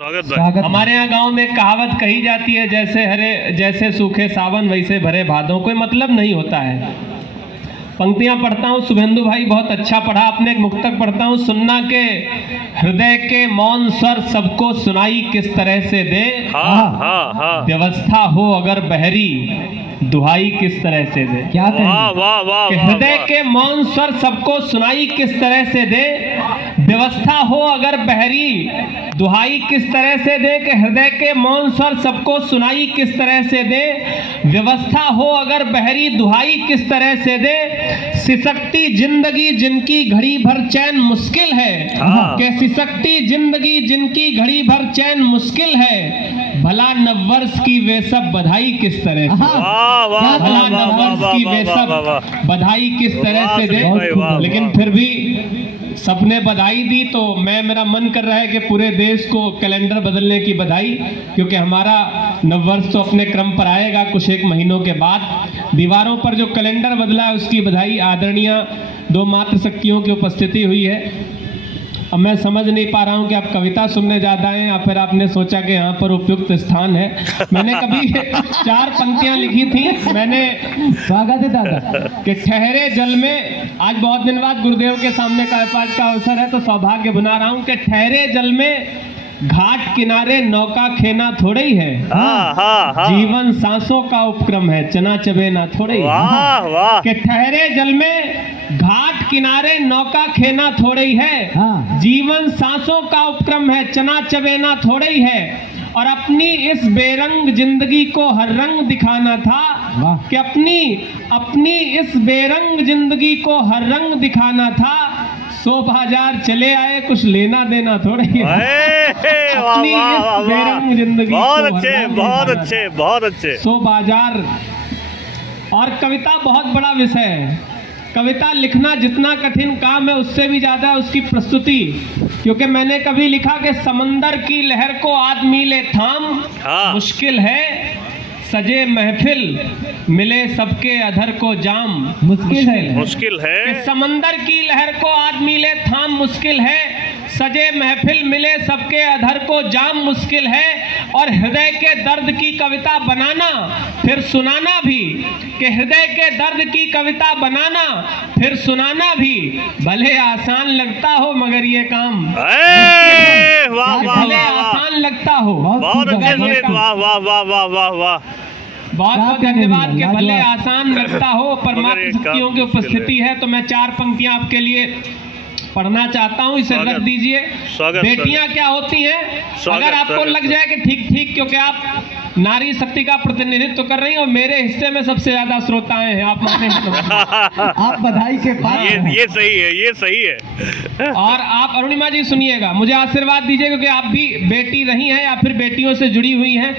स्वागत। हमारे यहाँ गांव में कहावत कही जाती है, जैसे सूखे सावन वैसे भरे भादों। कोई मतलब नहीं होता है। पंक्तियां पढ़ता हूँ, शुभेंदु भाई बहुत अच्छा पढ़ा आपने। एक मुक्तक पढ़ता हूँ, सुनना के हृदय के मौन स्वर सबको सुनाई किस तरह से दे। व्यवस्था हो अगर बहरी दुहाई किस तरह से दे। क्या हृदय के मौन स्वर सबको सुनाई किस तरह से दे। व्यवस्था हो अगर बहरी दुहाई किस तरह से दे। कि हृदय के मौन स्वर सबको सुनाई किस तरह से दे। व्यवस्था हो अगर बहरी दुहाई किस तरह से दे। सिसकती जिंदगी जिनकी घड़ी भर चैन मुश्किल है। कि सिसकती जिंदगी जिनकी घड़ी भर चैन मुश्किल है। भला नववर्ष की वे सब बधाई किस तरह से। भला नववर्ष की वे सब बधाई किस तरह से दे। लेकिन फिर भी सबने बधाई दी तो मेरा मन कर रहा है कि पूरे देश को कैलेंडर बदलने की बधाई, क्योंकि हमारा नववर्ष तो अपने क्रम पर आएगा कुछ एक महीनों के बाद। दीवारों पर जो कैलेंडर बदला है उसकी बधाई। आदरणीय दो मात्र शक्तियों की उपस्थिति हुई है। अब मैं समझ नहीं पा रहा हूँ कि आप कविता सुनने ज़्यादा हैं या फिर आपने सोचा कि यहाँ पर उपयुक्त स्थान है। मैंने कभी 4 पंक्तियाँ लिखी थी। मैंने स्वागत है दादा कि ठहरे जल में, आज बहुत दिन बाद गुरुदेव के सामने काव्यपाठ का अवसर है तो सौभाग्य बना रहा हूँ कि ठहरे जल में घाट किनारे नौका खेना थोड़े ही है। जीवन सांसों का उपक्रम है, चना चबेना थोड़े ही। कि ठहरे जल में घाट किनारे नौका खेना थोड़े ही है। जीवन सांसों का उपक्रम है, चना चबेना थोड़े ही है। और अपनी इस बेरंग जिंदगी को हर रंग दिखाना था। कि अपनी इस बेरंग जिंदगी को हर रंग दिखाना था। 100 बाजार चले आए, कुछ लेना देना थोड़ा ही। अपनी इस बेरंग जिंदगी बहुत अच्छे 100 बाजार। और कविता बहुत बड़ा विषय है। कविता लिखना जितना कठिन काम है उससे भी ज्यादा है उसकी प्रस्तुति। क्योंकि मैंने कभी लिखा कि समंदर की लहर को आदमी ले थाम मुश्किल है। सजे महफिल मिले सबके अधर को जाम मुश्किल है। कि समंदर की लहर को आदमी ले थाम मुश्किल है। सजे महफिल मिले सबके अधर को जाम मुश्किल है। और हृदय के दर्द की कविता बनाना फिर सुनाना भी। कि हृदय के दर्द की कविता बनाना फिर सुनाना भी भले आसान लगता हो मगर ये काम भले आसान लगता हो। बहुत बहुत धन्यवाद। के भले आसान लगता हो, परमात्मा शक्तियों की उपस्थिति है। तो मैं 4 पंक्तियां आपके लिए पढ़ना चाहता हूं, इसे रख दीजिए। बेटियां क्या होती हैं? अगर आपको लग जाए कि ठीक, क्योंकि आप नारी शक्ति का प्रतिनिधित्व कर रही हैं और मेरे हिस्से में सबसे ज्यादा श्रोताएं हैं, आप माने आप बधाई के पात्र। ये सही है। और आप अरुणिमा जी सुनिएगा, मुझे आशीर्वाद दीजिए क्योंकि आप भी बेटी रही हैं या फिर बेटियों से जुड़ी हुई हैं।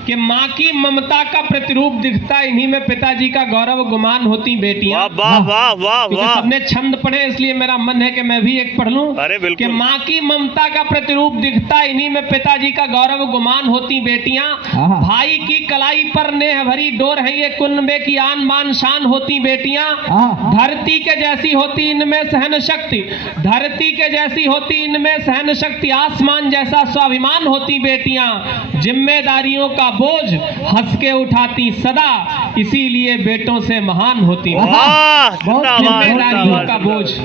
कि माँ की ममता का प्रतिरूप दिखता इन्हीं में पिताजी का गौरव गुमान होती बेटियां। वाह। सबने छंद पढ़े इसलिए मेरा मन है कि मैं भी एक पढ़ लूं। कि माँ की ममता का प्रतिरूप दिखता इन्हीं में पिताजी का गौरव गुमान होती बेटियां। भाई की कलाई पर नेह भरी डोर है ये कुनबे की आन बान शान होती बेटियां। धरती के जैसी होती इनमें सहन शक्ति, धरती के जैसी होती इनमें सहन शक्ति। आसमान जैसा स्वाभिमान होती बेटियां। जिम्मेदारियों का बोझ हंस के उठाती सदा, इसीलिए बेटों से महान होती। जिम्मेदारियों का बोझ।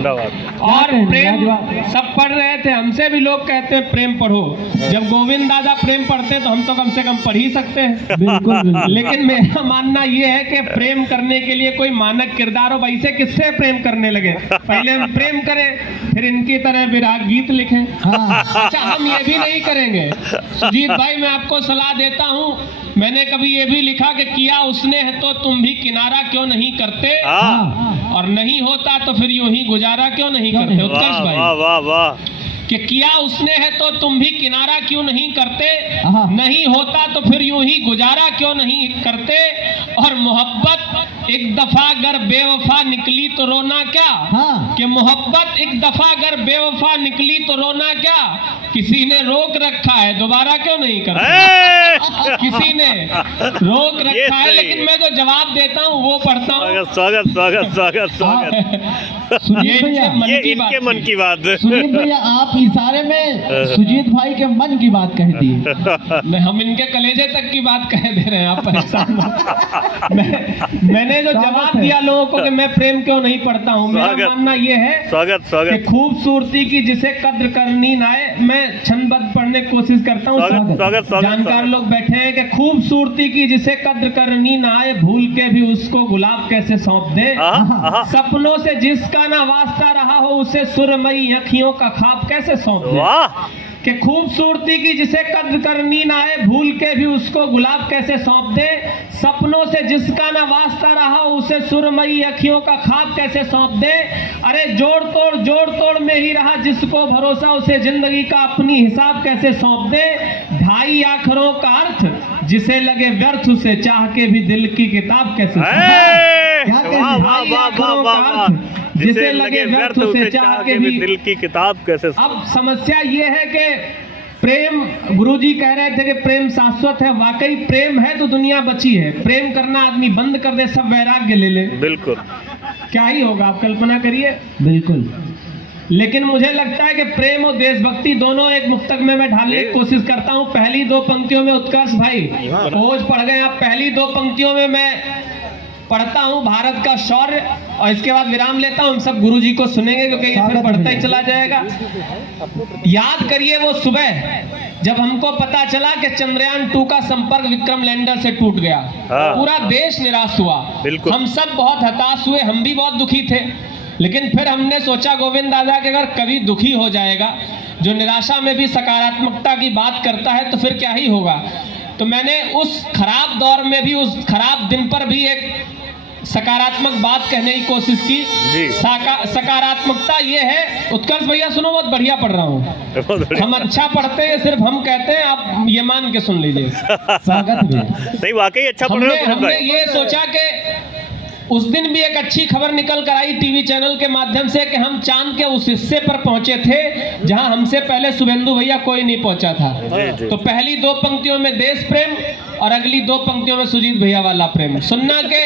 और प्रेम सब पढ़ रहे थे, हमसे भी लोग कहते हैं प्रेम पढ़ो। जब गोविंद दादा प्रेम पढ़ते तो हम तो कम से कम पढ़ ही सकते हैं। बिल्कुल। लेकिन मेरा मानना यह है कि प्रेम करने के लिए कोई मानक किरदार हो। वैसे किससे प्रेम करने लगे? पहले हम प्रेम करें फिर इनकी तरह विराग गीत लिखें। अच्छा, हम ये भी नहीं करेंगे। सुजीत भाई, मैं आपको सलाह देता हूँ। मैंने कभी ये भी लिखा कि किया उसने है तो तुम भी किनारा क्यों नहीं करते। और नहीं होता तो फिर यूं ही गुजारा क्यों नहीं करते। उत्कर्ष भाई, कि किया उसने है तो तुम भी किनारा क्यों नहीं करते। नहीं होता तो फिर यूं ही गुजारा क्यों नहीं करते। और मोहब्बत एक दफा अगर बेवफा निकली तो रोना क्या, हाँ। कि मोहब्बत एक दफा अगर बेवफा निकली तो रोना क्या, किसी ने रोक रखा है दोबारा क्यों नहीं करते, किसी ने रोक ये रखा है। सही लेकिन मैं जो जवाब देता हूँ वो पढ़ता हूँ। स्वागत स्वागत स्वागत स्वागत। सुजीत भैया, ये इनके मन की बात है। सुजीत भैया आप इशारे में सुजीत भाई के मन की बात कह दी। नहीं, हम इनके कलेजे तक की बात कह दे रहे हैं, आप परेशान मत। मैंने जो जवाब दिया लोगों को कि मैं प्रेम क्यों नहीं पढ़ता हूँ, मेरा स्वागत। मानना ये है स्वागत कि स्वागत खूबसूरती की जिसे कद्र करनी ना आए, मैं छंदबद्ध पढ़ने की कोशिश करता हूँ। स्वागत स्वागत स्वागत जानकार लोग बैठे हैं कि खूबसूरती की जिसे कद्र करनी ना आए, भूल के भी उसको गुलाब कैसे सौंप दे, सपनों से जिसका ना वास्ता रहा हो उसे सुरमई अखियों का ख्वाब कैसे सौंप दे। वाह कि खूबसूरती की जिसे कद्र करनी ना आए, भूल के भी उसको गुलाब कैसे सौंप दे, सपनों से जिसका ना वास्ता रहा हो उसे सुरमई अखियों का ख्वाब कैसे सौंप दे। अरे जोड़ तोड़ में ही रहा जिसको भरोसा उसे जिंदगी का अपनी हिसाब कैसे सौंप दे। ढाई आखरों का अर्थ जिसे लगे व्यर्थ उसे चाह के भी दिल की किताब कैसे सौंप दे। क्या कहते वाह हैं? वाह वाह वाह वाह वाह। जिसे लगे व्यर्थ उसे चाह के भी दिल की किताब कैसे। अब समस्या ये है कि प्रेम, गुरुजी कह रहे थे कि प्रेम शाश्वत है, वाकई प्रेम है तो दुनिया बची है। प्रेम करना आदमी बंद कर दे, सब वैराग्य ले ले, बिल्कुल क्या ही होगा, आप कल्पना करिए। बिल्कुल। लेकिन मुझे लगता है कि प्रेम और देशभक्ति दोनों एक मुक्तक में मैं ढालने की कोशिश करता हूँ। पहली दो पंक्तियों में उत्कर्ष भाई रोज पढ़ गए आप, पहली दो पंक्तियों में मैं पढ़ता हूँ भारत का शौर्य, और इसके बाद विराम लेता हूँ। हम सब गुरुजी को सुनेंगे क्योंकि ये फिर पढ़ता ही चला जाएगा। याद करिए वो सुबह जब हमको पता चला कि चंद्रयान 2 का संपर्क विक्रम लैंडर से टूट गया, हाँ। पूरा देश निराश हुआ, बिल्कुल। हम सब बहुत हताश हुए, हम भी बहुत दुखी थे। लेकिन फिर हमने सोचा गोविंद दादा कि अगर कभी दुखी हो जाएगा, जो निराशा में भी सकारात्मकता की बात करता है, तो फिर क्या ही होगा। तो मैंने उस खराब दौर में भी, उस खराब दिन पर भी एक सकारात्मक बात कहने की कोशिश की। जी। सकारात्मकता ये है, उत्कर्ष भैया सुनो, बहुत बढ़िया पढ़ रहा हूँ। बहुत बढ़िया। हम अच्छा पढ़ते हैं, सिर्फ हम कहते हैं, आप ये मान के सुन लीजिए। स्वागत भैया। नहीं वाकई अच्छा पढ़ रहे हो हमने भाई। ये सोचा कि उस दिन भी एक अच्छी खबर निकल कर आई टीवी चैनल के माध्यम से कि हम चांद के उस हिस्से पर पहुंचे थे जहां हमसे पहले शुभेंदु भैया कोई नहीं पहुंचा था। जी, जी। तो पहली दो पंक्तियों में देश प्रेम और अगली दो पंक्तियों में सुजीत भैया वाला प्रेम। सुनना के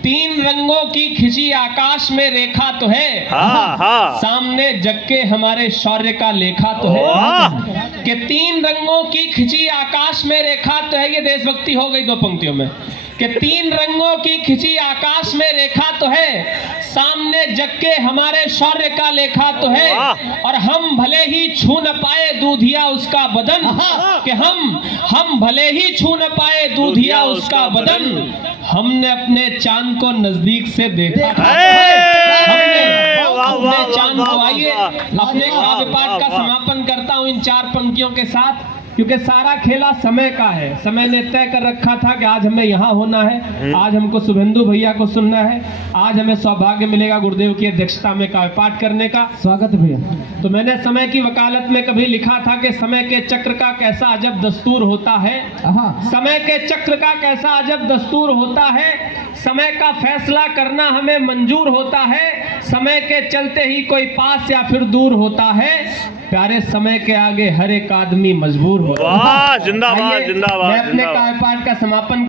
तीन रंगों की खिंची आकाश में रेखा तो है, हाँ हाँ सामने जग के हमारे शौर्य का लेखा तो वाह। है। कि तीन रंगों की खिंची आकाश में रेखा तो है, ये देशभक्ति हो गई दो पंक्तियों में। कि तीन रंगों की खिंची आकाश में रेखा तो है, सामने जग के हमारे शौर्य का लेखा तो है। वाह। और हम भले ही छू न पाए दूधिया उसका बदन, कि हम भले ही छू न पाए दूधिया उसका बदन, हमने अपने चांद को नजदीक से देखा था। हमने अपने चांद को, आइए अपने काव्य पाठ का समापन करता हूँ इन चार पंक्तियों के साथ, क्योंकि सारा खेला समय का है। समय ने तय कर रखा था कि आज हमें यहाँ होना है, आज हमको शुभेंदु भैया को सुनना है, आज हमें सौभाग्य मिलेगा गुरुदेव की अध्यक्षता में काव्य पाठ करने का। स्वागत भैया। तो मैंने समय की वकालत में कभी लिखा था कि समय के चक्र का कैसा अजब दस्तूर होता है, हाँ। समय के चक्र का कैसा अजब दस्तूर होता है, समय का फैसला करना हमें मंजूर होता है, समय के चलते ही कोई पास या फिर दूर होता है, प्यारे समय के आगे हर एक आदमी मजबूर होता है। वाह जिंदाबाद आइए, जिंदाबाद मैं अपने जिंदाबाद। काव्य पाठ का समापन